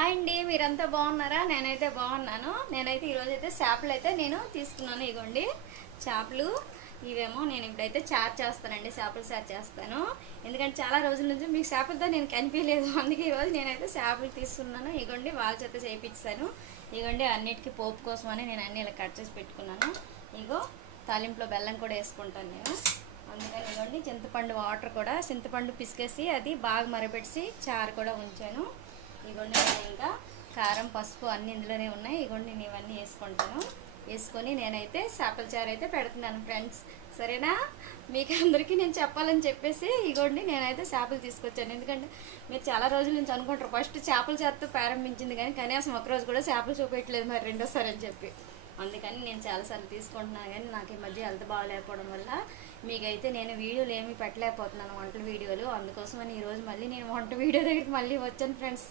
Hi అండి, మీరంతా బాగున్నారా? నేనైతే బాగున్నాను. నేనైతే ఈరోజు అయితే చేపలు అయితే నేను తీసుకున్నాను. ఇగోండి చేపలు. ఇవేమో నేను ఇప్పుడైతే చారు చేస్తానండి, చేపలు చారు చేస్తాను. ఎందుకంటే చాలా రోజుల నుంచి మీకు చేపలతో నేను కనిపించలేదు, అందుకే ఈరోజు నేనైతే చేపలు తీసుకున్నాను. ఇగోండి వాళ్ళ చేత చేయించాను. ఇగోండి అన్నిటికీ పోపు కోసమని నేను అన్ని ఇలా కట్ చేసి పెట్టుకున్నాను. ఇగో తాలింపులో బెల్లం కూడా వేసుకుంటాను నేను. అందుకని ఇగోండి చింతపండు వాటర్ కూడా, చింతపండు పిసికేసి అది బాగా మరపెట్టి చారు కూడా ఉంచాను. ఇగోండి నేను ఇంకా కారం పసుపు అన్నీ ఇందులోనే ఉన్నాయి. ఇగోండి నేను ఇవన్నీ వేసుకుంటాను. వేసుకొని నేనైతే చేపల చారు అయితే పెడుతున్నాను ఫ్రెండ్స్. సరేనా? మీకు అందరికీ నేను చెప్పాలని చెప్పేసి ఇగోండి నేనైతే చేపలు తీసుకొచ్చాను. ఎందుకంటే మీరు చాలా రోజుల నుంచి అనుకుంటారు ఫస్ట్ చేపల చారుతో ప్రారంభించింది, కానీ కనీసం ఒకరోజు కూడా చేపలు చూపించలేదు మరి రెండోసారి అని చెప్పి. అందుకని నేను చాలాసార్లు తీసుకుంటున్నాను, కానీ నాకు ఈ మధ్య హెల్త్ బాగాలేకపోవడం వల్ల మీకైతే నేను వీడియోలు ఏమీ పెట్టలేకపోతున్నాను, వంటల వీడియోలు. అందుకోసమని ఈరోజు మళ్ళీ నేను వంట వీడియో దగ్గరికి మళ్ళీ వచ్చాను ఫ్రెండ్స్.